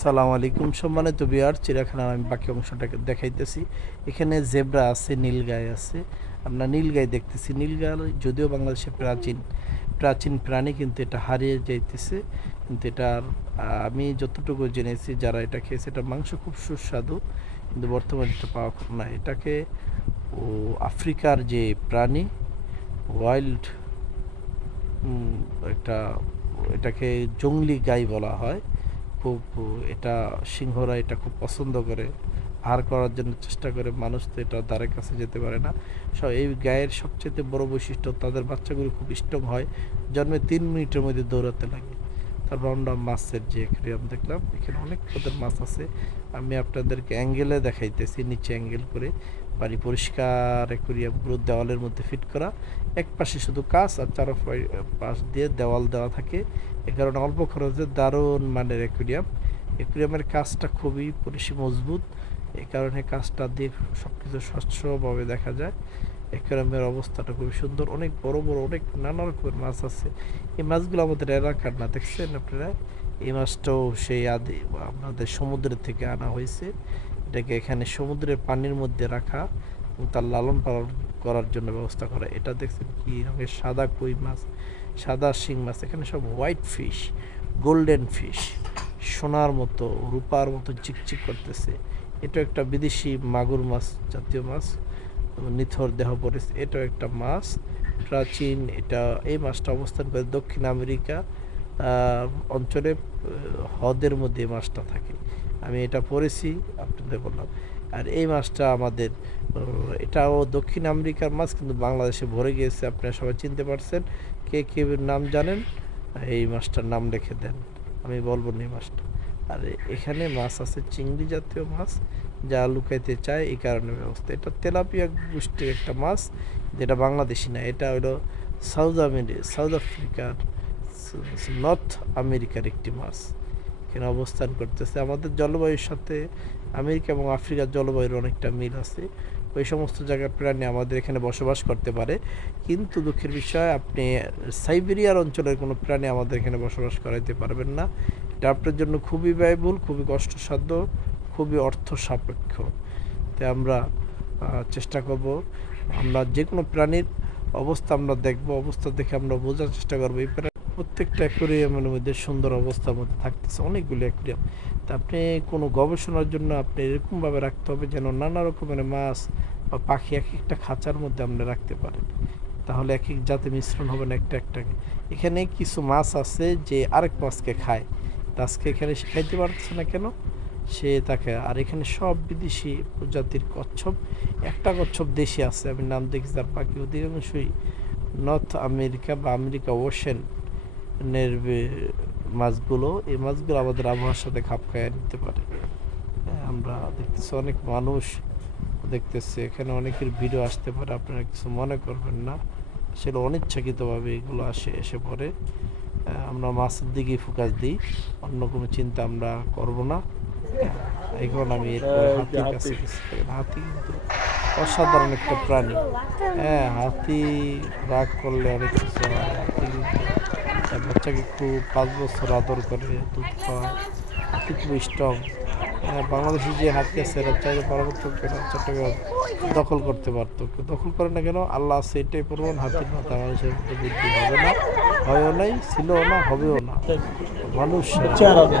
সালাম আলাইকুম সম্মানিত বিয়ার চিড়িয়াখানার আমি বাকি অংশটাকে দেখাইতেছি। এখানে জেব্রা আছে নীলগাই আছে। আমরা নীলগাই দেখতেছি। নীলগাই যদিও বাংলাদেশে প্রাচীন প্রাচীন প্রাণী কিন্তু এটা হারিয়ে যাইতেছে। কিন্তু আহ, আমি যতটুকু জেনেছি যারা এটা খেয়েছে এটা মাংস খুব সুস্বাদু কিন্তু বর্তমানে এটা পাওয়া খুব না এটাকে ও আফ্রিকার যে প্রাণী ওয়াইল্ড একটা এটাকে জংলি গাই বলা হয়। খুব, এটা সিংহরা এটা খুব পছন্দ করে। হার করার জন্য চেষ্টা করে, মানুষ তো এটা দ্বারের কাছে যেতে পারে না। সব এই গায়ের সবচেয়ে বড় বৈশিষ্ট্য, তাদের বাচ্চাগুলি খুব স্ট্রং হয়। জন্মে তিন মিনিটের মধ্যে দৌড়াতে লাগে। আমরা মাছের যে অ্যাকুরিয়াম দেখলাম, এখানে অনেক পদের মাছ আছে। আমি আপনাদেরকে অ্যাঙ্গেলে দেখাইতেছি, নিচে অ্যাঙ্গেল করে। বাড়ি পরিষ্কার অ্যাকুরিয়ামগুলো দেওয়ালের মধ্যে ফিট করা। এক পাশে শুধু কাজ আর চারো পাশ দিয়ে দেওয়াল দেওয়া থাকে। এ কারণে অল্প খরচে দারুণ মানের অ্যাকুরিয়াম অ্যাকুরিয়ামের কাজটা খুবই পরিসী মজবুত। এ কারণে কাজটা দিয়ে সব কিছু স্বচ্ছভাবে দেখা যায়। অ্যাকুরিয়ামের অবস্থাটা খুবই সুন্দর। অনেক বড় বড় অনেক নানা রকমের মাছ আছে। এই মাছগুলো আমাদের এলাকার না, দেখছেন আপনারা? এই মাছটাও সেই আদি, আমাদের সমুদ্র থেকে আনা হয়েছে। এটাকে এখানে সমুদ্রের পানির মধ্যে রাখা তার লালন পালন করার জন্য ব্যবস্থা করা। এটা দেখছেন কি রঙের সাদা কই মাছ, সাদা শিং মাছ, এখানে সব হোয়াইট ফিশ, গোল্ডেন ফিশ, সোনার মতো, রূপার মতো চিকচিক করতেছে। এটা একটা বিদেশি মাগুর মাছ, জাতীয় মাছ। নিথর দেহ পরিস্থিতি এটাও একটা মাছ, প্রাচীন, এটা এই মাছটা অবস্থান করে দক্ষিণ আমেরিকা অঞ্চলে হ্রদের মধ্যে এই মাছটা থাকে। আমি এটা পড়েছি, আপনাদের বললাম। আর এই মাছটা আমাদের এটাও দক্ষিণ আমেরিকার মাছ, কিন্তু বাংলাদেশে ভরে গিয়েছে, আপনারা সবাই চিনতে পারছেন। কে কে নাম জানেন? এই মাছটার নাম লিখে দেন। আমি বলব না এই মাছটা। আর এখানে মাছ আছে, চিংড়ি জাতীয় মাছ। যা লুকাইতে চায়, এই কারণে ব্যবস্থা। এটা তেলাপিয়া গোষ্ঠীর একটা মাছ, যেটা বাংলাদেশি না, এটা হলো সাউথ আমেরিকা সাউথ আফ্রিকার, নর্থ আমেরিকার একটি মাছ। এখানে অবস্থান করতেছে। আমাদের জলবায়ুর সাথে আমেরিকা এবং আফ্রিকার জলবায়ুর অনেকটা মিল আছে। ওই সমস্ত জায়গার প্রাণী আমাদের এখানে বসবাস করতে পারে। কিন্তু দুঃখের বিষয়, আপনি সাইবেরিয়ার অঞ্চলের কোনো প্রাণী আমাদের এখানে বসবাস করাইতে পারবেন না। এটা আপনার জন্য খুবই ব্যয়বহুল, খুবই কষ্টসাধ্য। খুবই অর্থ সাপেক্ষ তাই আমরা চেষ্টা করব, আমরা যে কোনো প্রাণীর অবস্থা আমরা দেখব, অবস্থা দেখে আমরা বোঝার চেষ্টা করব। এই প্রাণী প্রত্যেকটা অ্যাকুরিয়ামের মধ্যে সুন্দর অবস্থার মধ্যে থাকতেছে, অনেকগুলো অ্যাকুরিয়াম। তা আপনি কোনো গবেষণার জন্য আপনি এরকমভাবে রাখতে হবে যেন নানা রকমের মাছ বা পাখি এক একটা খাঁচার মধ্যে আপনি রাখতে পারেন। তাহলে এক এক জাতে মিশ্রণ হবে না একটা একটাকে। এখানে কিছু মাছ আছে যে আরেক মাছকে খায়। তা আজকে এখানে সে খাইতে পারছে না কেন? সে তাকে আর এখানে সব বিদেশি প্রজাতির কচ্ছপ একটা কচ্ছপ দেশি আছে আমি নাম দেখি তার পাখি অধিকাংশই নর্থ আমেরিকা বা আমেরিকা ওশেন নের মাছগুলো এই মাছগুলো আমাদের আবহাওয়ার সাথে খাপ খাইয়ে নিতে পারে। হ্যাঁ, আমরা দেখতেছি অনেক মানুষ দেখতেছে এখানে অনেকের ভিডিও আসতে পারে আপনারা কিছু মনে করবেন না। আসলে অনিচ্ছাকৃতভাবে এগুলো আসে এসে পড়ে। আহ, আমরা মাছের দিকেই ফোকাস দিই অন্য কোনো চিন্তা আমরা করব না। এখন আমি হাতির কাছে হাতি। কিন্তু অসাধারণ একটা প্রাণী। হ্যাঁ হাতি রাগ করলে অনেক কিছু হয়। হাতি বাচ্চাকে একটু পাঁচ বছর আদর করে দুধ খাওয়ায় হাতি খুব স্ট্রং হ্যাঁ বাংলাদেশে যে হাতি আছে এরা চাইলে কেন চট্টগ্রাম দখল করতে পারতো। দখল করে না কেন? আল্লাহ আছে এটাই পরিমাণ। হাতির মাথা মানুষের মধ্যে বুদ্ধি হবে না। হয়ও নাই ছিল না হবেও না। মানুষ মানুষ